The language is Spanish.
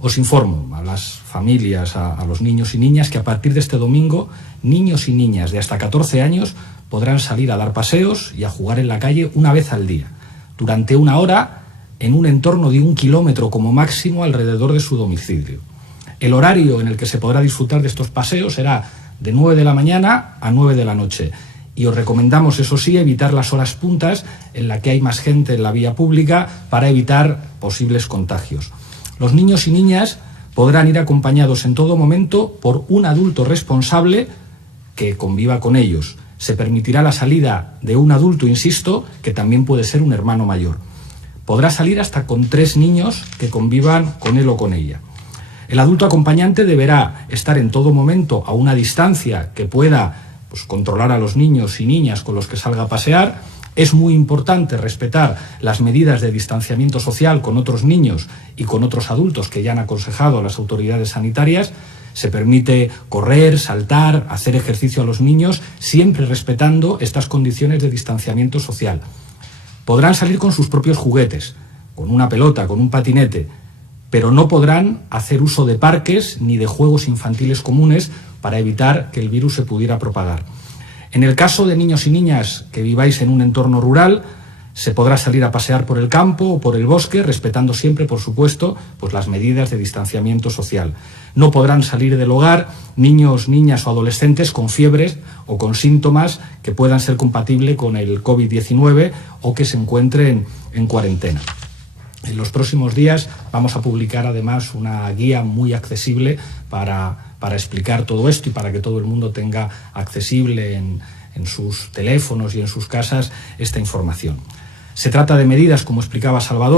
Os informo a las familias, a los niños y niñas, que a partir de este domingo, niños y niñas de hasta 14 años podrán salir a dar paseos y a jugar en la calle una vez al día, durante 1 hora, en un entorno de 1 kilómetro como máximo alrededor de su domicilio. El horario en el que se podrá disfrutar de estos paseos será de 9 de la mañana a 9 de la noche. Y os recomendamos, eso sí, evitar las horas puntas en las que hay más gente en la vía pública para evitar posibles contagios. Los niños y niñas podrán ir acompañados en todo momento por un adulto responsable que conviva con ellos. Se permitirá la salida de un adulto, insisto, que también puede ser un hermano mayor. Podrá salir hasta con 3 niños que convivan con él o con ella. El adulto acompañante deberá estar en todo momento a una distancia que pueda controlar a los niños y niñas con los que salga a pasear. Es muy importante respetar las medidas de distanciamiento social con otros niños y con otros adultos que ya han aconsejado a las autoridades sanitarias. Se permite correr, saltar, hacer ejercicio a los niños, siempre respetando estas condiciones de distanciamiento social. Podrán salir con sus propios juguetes, con una pelota, con un patinete, pero no podrán hacer uso de parques ni de juegos infantiles comunes para evitar que el virus se pudiera propagar. En el caso de niños y niñas que viváis en un entorno rural, se podrá salir a pasear por el campo o por el bosque, respetando siempre, por supuesto, las medidas de distanciamiento social. No podrán salir del hogar niños, niñas o adolescentes con fiebres o con síntomas que puedan ser compatibles con el COVID-19 o que se encuentren en cuarentena. En los próximos días vamos a publicar además una guía muy accesible para explicar todo esto y para que todo el mundo tenga accesible en sus teléfonos y en sus casas esta información. Se trata de medidas, como explicaba Salvador,